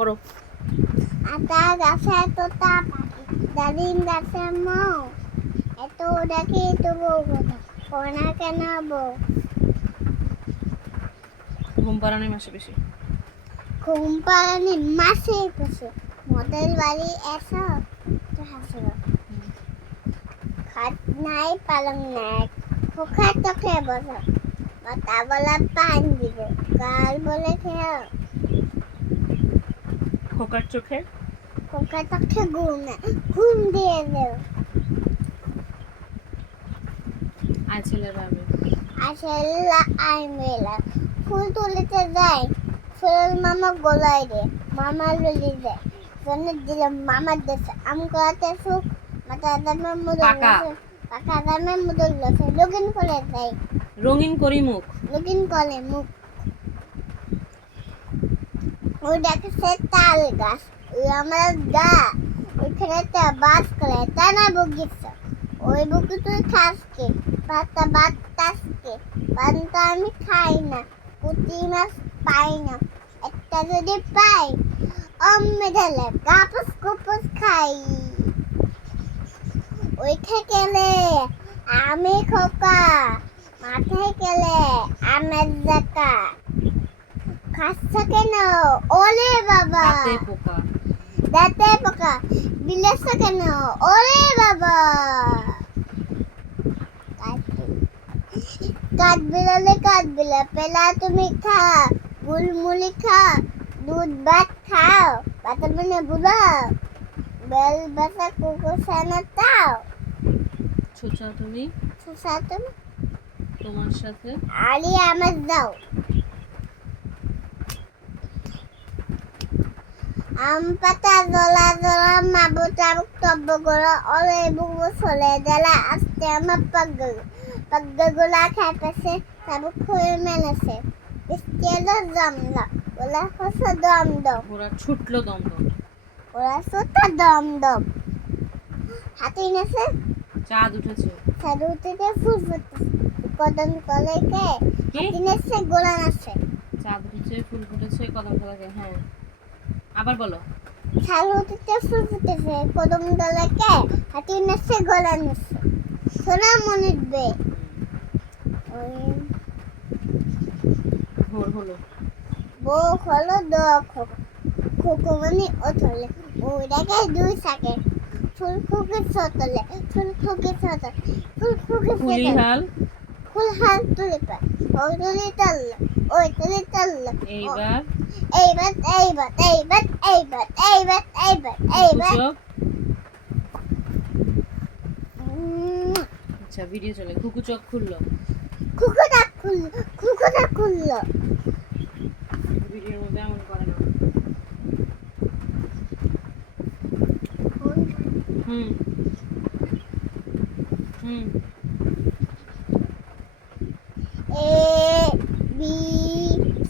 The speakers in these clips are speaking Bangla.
পড়ো। আতা গাছে তোতা পাখি ডালিম গাছে মৌ এত ডাকি তবু কোনা কেন বউ ঘুম পাড়ানি মাসে বেশি ঘুম পাড়ানি মাসে বসে মদের বাড়ি এসো তো হাসিব খাট নাই পালং নাই খোখা চোখে বসো বাতা বলা পান দিব গাল বলে খেয়ে খোকার চোখে খোখা চোখে ঘুম দিয়ে দেও আয় ছেলেরা আমি আসলে আই মেলা ফুল তুলিতে যায় ফুল মামা গোলায় রে মামা লুলি যায় জন্য দিলাম মামার দেশে আম করাতে সুখ মাথা দামে মুদল পাকা দামে মুদল লসে লগিন করে যায় রঙিন করি মুখ লগিন করে মুখ ওই দেখছে তাল গাছ ওই আমার গা ওইখানে একটা বাস করে তা না বগিচ্ছে ওই বুকে তুই খাস কে পাতা বাতাসকে পান্তা আমি খাই না পুঁটি মাছ পাই না একটা যদি পাই অম্মে ঢেলে কাপস কুপস খাই ওইখানে গেলে আমি খোকা মাথায় গেলে আমের জাকা খাচ্ছে কেন ওরে বাবা দাঁতে পোকা বিলাসে কেন ওরে বাবা কাঠ বিলে পেলা তুমি খা মুলমুলি খা দুধ ভাত খাও বাতা মানে বুড়া বেল বাসা কুকুর সানা তাও ছোচা তুমি তোমার সাথে আলি আমার দাও আম পাতা জলা জলা মাবু চাবুক টব্ব গোড়া অলে বুবু চলে জ্বালা আসতে আমার পাগগুলা খাই পাইছে চাবুক খুঁড়ে মেলেছে স্কেলে জমলা ওলা হচ্ছে দম দম ওরা ছুটলো দমদম ওরা ছোটা দম দম হাতি নেছে চাঁদ উঠেছে চাঁদ উঠেছে ফুল ফুটেছে কদম কলে কে হাতি নেছে গোলা নাচে চাঁদ উঠেছে ফুল ফুটেছে কদম কলে হ্যাঁ আবার বলো চাঁদ উঠেছে ফুল ফুটেছে কদম কলে কে হাতি নেছে গোলা নাচে সোনা মনিবে ভোর হলো বউ হলো খোকো মানে ওঠলে ওটাকে দুই থাকে ফুলখুকি সতলে ফুলিহাল ফুলহাল তুলি পায় ওই তুলি টানলো এইবার আচ্ছা ভিডিও চলে কুকু চোখ খুললো খুকুটা খুললো ভিডিওর মধ্যে এমন করে না হুম A B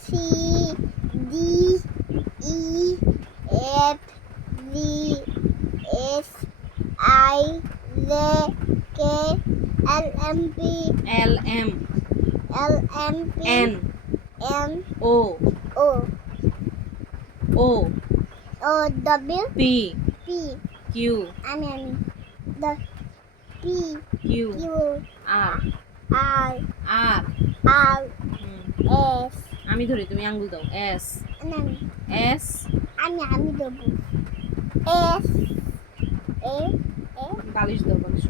C D E F G H I J K L M P N O W P Q আমি the P Q R S আমি ধরি তুমি আঙ্গুল দাও S S আমি দেবো S A বালিশ দাও বালিশ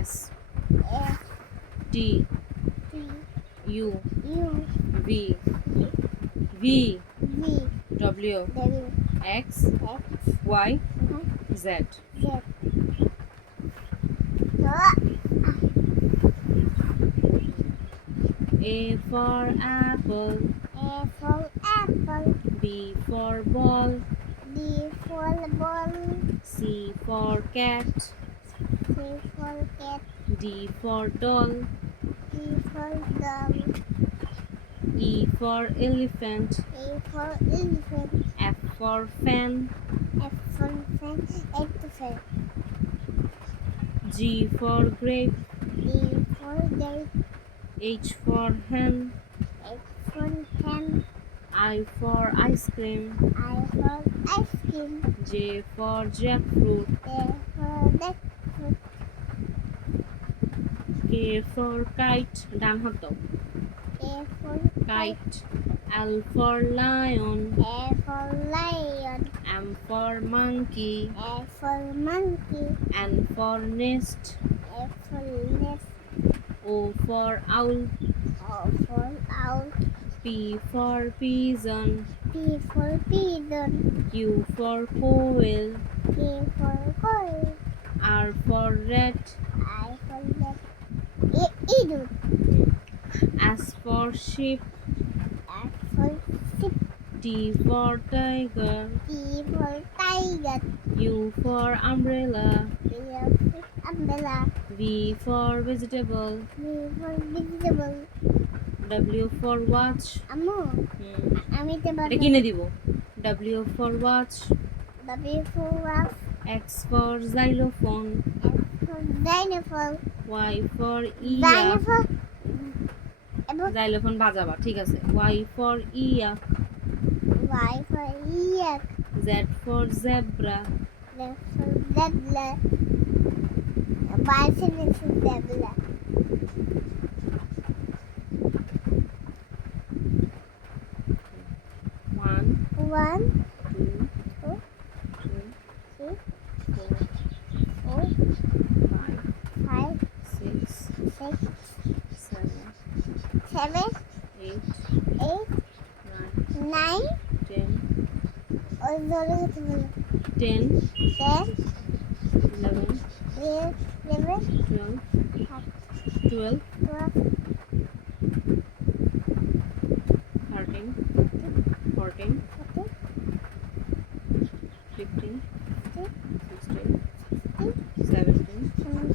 S T U V W X Y Z A for apple B for ball C for cat D for doll E for elephant F for fan G for grape H for hen for ham. I for ice cream. I for ice cream. J for jackfruit. A for jackfruit. K for kite. ডান হাত দাও। A for Kite. L for lion. A for lion. M for monkey. A for monkey. N for nest. A for nest. O for owl. O for owl. P for pigeon. P for pigeon. Q for quail. P for coil. R for rat. I for rat. Eagle. S for sheep. S for sheep. T for tiger. T for tiger. U for umbrella. V for umbrella. V for vegetable. V for vegetable. W for watch. আম্মু আমি তো এটা কিনে দিব। W for watch. W for wolf. X for xylophone. X for dinosaur. Y for ear. Dinosaur. এবং xylophone বাজাবা, ঠিক আছে। Y for ear. Y for yak. Z for zebra. Z for zebra. Y for zebra. One, 1, two, 2, three, 3, four, 4, five, 5, six, 6, seven, 7, eight, 8, nine, 9. ten, ওই ধরে হতে বলো 10, 10, 11, 11, 12, 12, 12, 13, 14, 15, 16, 17, 17,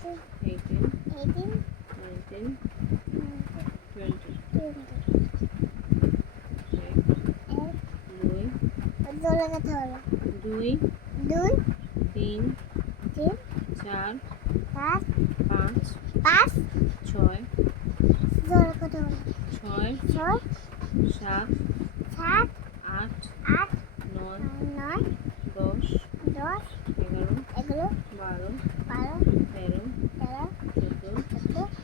18, 18, 19, 20. 20. এক, দুই, ধরে কথা বলো দুই, 2, তিন, 3, চার, 4, পাঁচ, 5. ছয়, ধরে কথা বলো ছয়, 6, সাত, 7, আট, 8, নয়, 9, 10, 10, 11, 11, 12, 12, 13, 13, 14, 14, 15,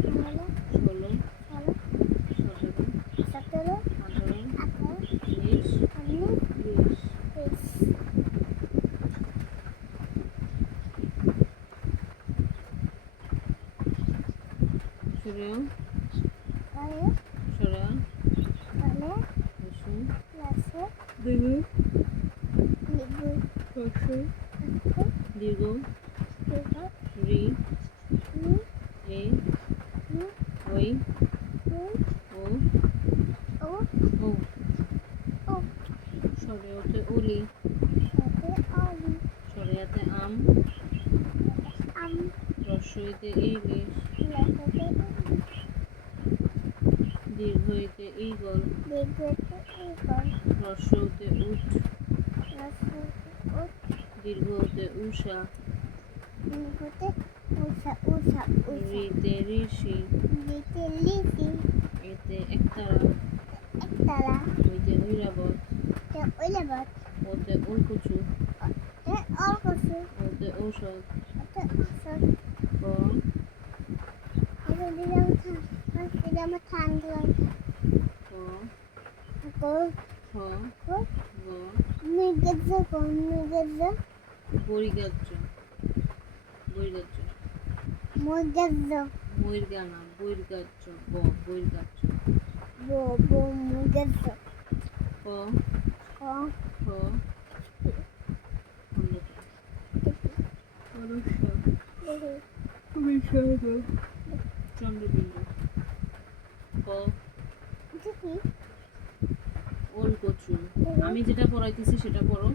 15, 16, 16, 17, 17, 18, 18, 19, 19, 20. 20. সরেও, তাহলে সরা, তাহলে বসুন, ক্লাসে দীর্ঘ, লিখব বসুন, দীর্ঘ, লিখব রি, নি এ, নি ওই, নি ও, ও ও। ও সরেওতে উলি, সাথে অলি সরেয়াতে আম, আম রস্বইতে ইলিশ, লেখাতে দীর্ঘইতে ঈগল, লিখতে ইগল হ্রস্বতে উট, রাসতে ও দীর্ঘতে উষা, লিখতে উষা উষা উষা রিতে ঋষি, লিখতে লিখি এতে একতারা, একতলা ওইতে ঐরাবত, তে ওইলাবাদ ওতে ওলকুচু, তে অলকসু ওতে ঔষধ, তে ওষুধ ক, এটা দিলাম ঠান্ডা লাগে ক, গো খ, গো গ, মৃগজ গো মৃগজ বরিগাজ্য, বৈরাজ্য, মৃগজ ময়ূরগানা, বৈরগাজ্য, ব, বৈরগাজ্য, বো বো মৃগজ ক, ক খ, খণ্ডটা, পরস্য, বিষাদ, চন্দ্রবিন্দু, ক, দেখি ওল কচু। আমি যেটা পড়াইতেছি সেটা পড়ো।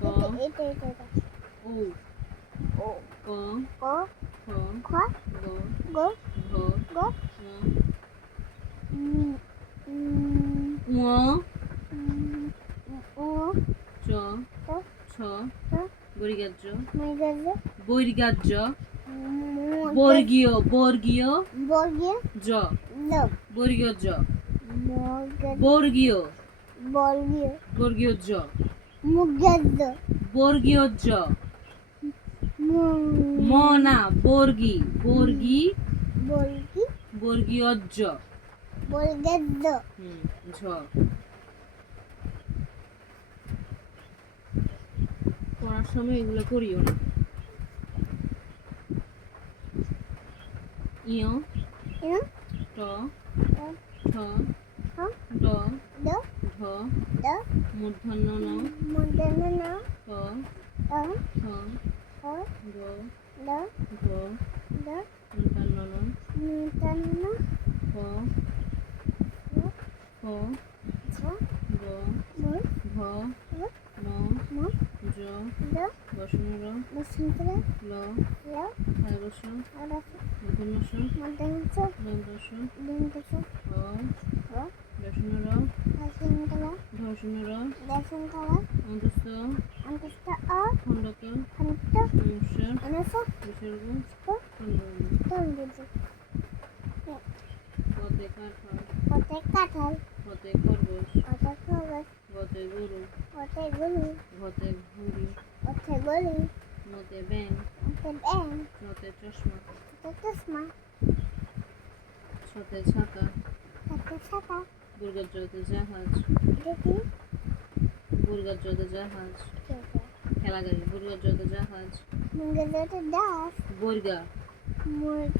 ক, এটা এটা এটা ও, ও ক, ক খ, খ গ, গো ঘ, গো ঙ, ঙ, ও চ, তো ছ, তো বরিগাজ্য, মৃগজ বৈরগাজ্য, বর্গীয় বর্গীয়, বর্গীয়, বর্গীয় জ, জ বর্গীয় জ মুগের বর্গীয় বর্গীয় বর্গীয় জ মুগের বর্গীয় জ ম না বর্গী বর্গী বর্গী বর্গীয় জ বর্গের ঝ পড়ার সময় এগুলো করিও না ইয় ট ঠ ড ঢ মূর্ধন্য ন ক খ গ ঘ মূর্ধন্য ন ক খ গ ঘ ম জ বসন র ল খায়বস মূর্ধন্যস দন্তস হ দশন র ধর্ষণ র অন্তস্থ খণ্ডক বিসর্গ পদে কাঁঠাল পদে খরগোশ গতে গরু ঘতে ঘুড়ি মতে ব্যাং চতে চশমা ছতে ছাতা বুর্গার জাহাজ খেলা গাড়ি বুর্গার জাহাজ বর্গা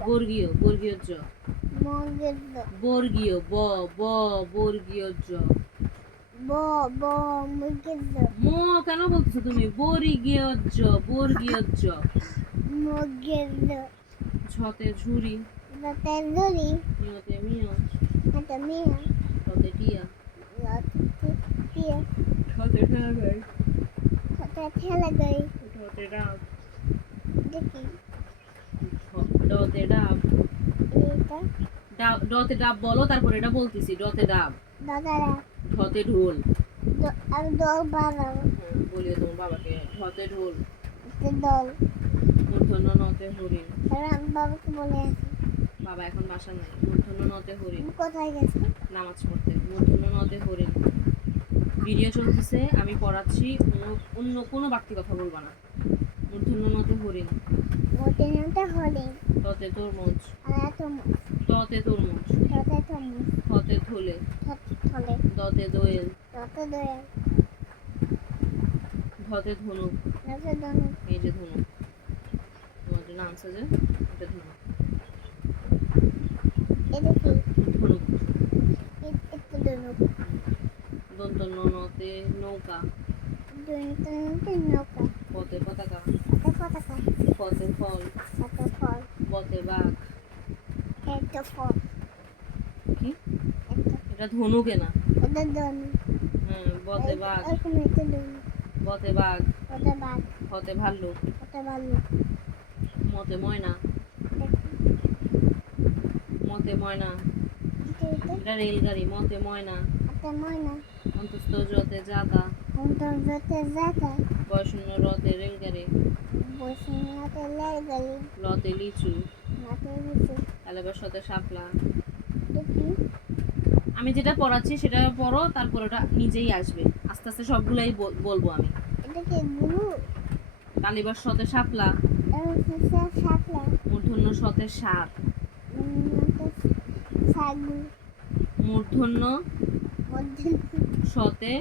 বর্গীয় জ বর্গীয় ব বর্গীয় জ ম কেন বলতেছো তুমি বর্গীয় জ ঝতে ঝুরি মিয়তে মিয় ততে টিয়া ঠতে ঠেলা গাই ঠতে ডাব ডতে ডাব ডতে ডাব বলো তারপর এটা বলতেছি ডতে ডাব ঢতে ঢোল বলিও তোমার বাবাকে ঢতে ঢোল মূর্ধন্য নতে হরিণ বাবাকে বলে আসি বাবা এখন বাসা নাই মূর্ধন্য নতে হরিণ কোথায় গেছে নামাজ পড়তে মূর্ধন্য নতে হরিণ ভিডিও চলতেছে আমি পড়াচ্ছি অন্য কোনো বাড়তি কথা বলবা না মূর্ধন্য নতে হরিণ ততে তরমুজ ততে তরমুজ হতে থলে দতে দোয়েল ধতে ধনুক এই যে ধনুক তোমার জন্য আনছে যে এটা ধনুক ধনুক দন্তন্য নতে নৌকা পথে পতাকা পথে ফল পথে বাঘ কি এটা ধনুকে না হ্যাঁ পথে বাঘ পথে বাঘ হতে ভাল্লুক মতে ময়না এটা রেলগাড়ি মতে ময়না অন্তস্থ জতে যাতা বয়শূন্য রতে রেলগাড়ি লতে লিচু এলাবার সাথে শাপলা আমি যেটা পড়াচ্ছি সেটা পড়ো তারপর ওটা নিজেই আসবে আস্তে আস্তে সবগুলাই বলবো আমি কালিবার সাথে শাপলা মূর্ধন্য সাথে সার মূর্ধন্য সতে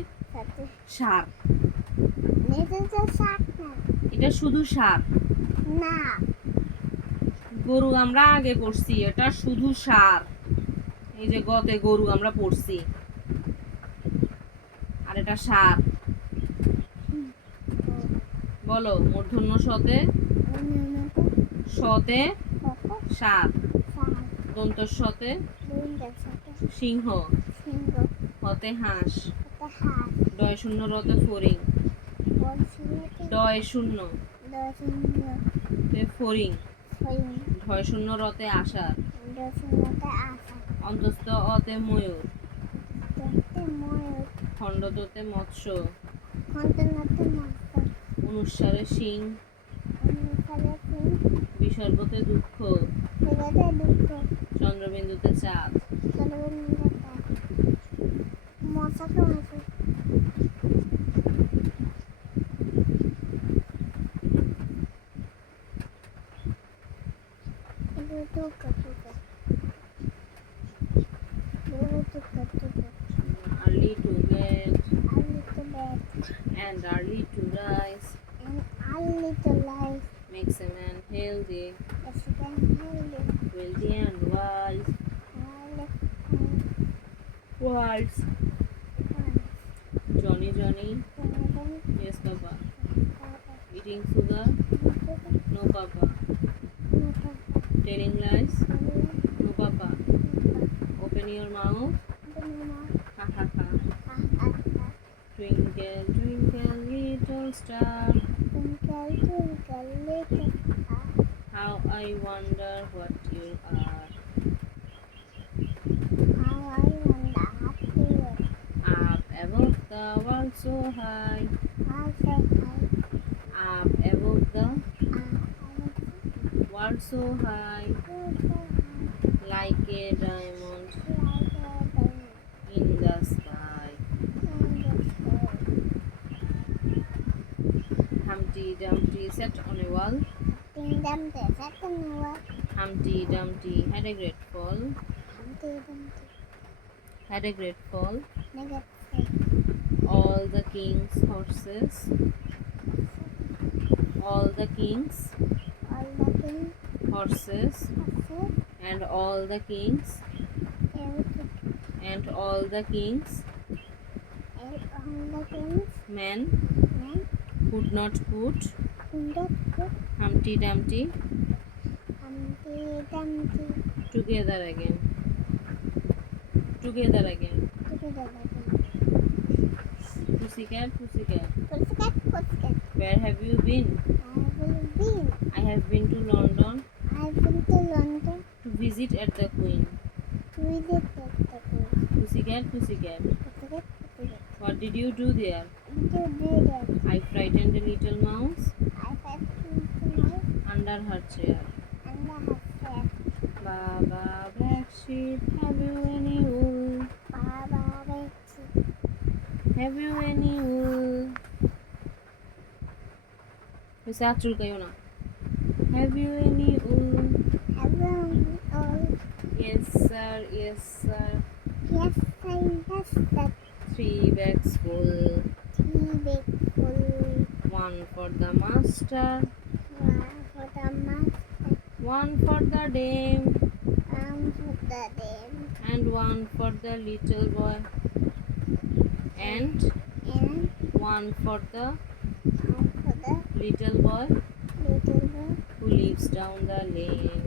সার এটা শুধু সার না গরু আমরা আগে পড়ছি এটা শুধু সার এই যে গতে গরু আমরা পড়ছি আর এটা সার বলো মূর্ধন্য সতে সার দন্ত সতে সিংহ হতে হাঁস ডয় শূন্য রতে ফড়িং ডয় শূন্য ফড়িং ঢয় শূন্য রতে আষাঢ় অন্তস্থ অতে ময়ূর খণ্ডদতে মৎস্য অনুসারে সিং বিসর্গতে দুঃখ জায়গাতে দুঃখ চন্দ্রবিন্দুতে চাঁদ। মশাকে আছে Early to get and early to rise makes a man healthy, wealthy and wise. Wise. Johnny, Johnny. Yes, Papa. Eating sugar? No, Papa. Telling lies? No, Papa. Open your mouth. Ha ha ha. Twinkle, twinkle, little star. How I wonder what you are. Up above the world so high. Up above the world so high. Like a diamond in the sky. Humpty Dumpty sat on a wall. Humpty Dumpty had a great fall. Had a great fall. All the king's horses. All the king's horses and all the king's men could not put Humpty Dumpty together again. Pussycat, pussycat, where have you been? I have been to London to visit at the Queen. Pussycat, pussycat, what did you do there? I frightened a little mouse under her chair. Baba, black sheep, have you any wool? Have you any wool? Miss Achul kayo na. Have you any wool? Yes sir, yes sir. 3 bags full. One for the master, one for the dame, and one for the little boy, and one for the little boy who lives down the lane.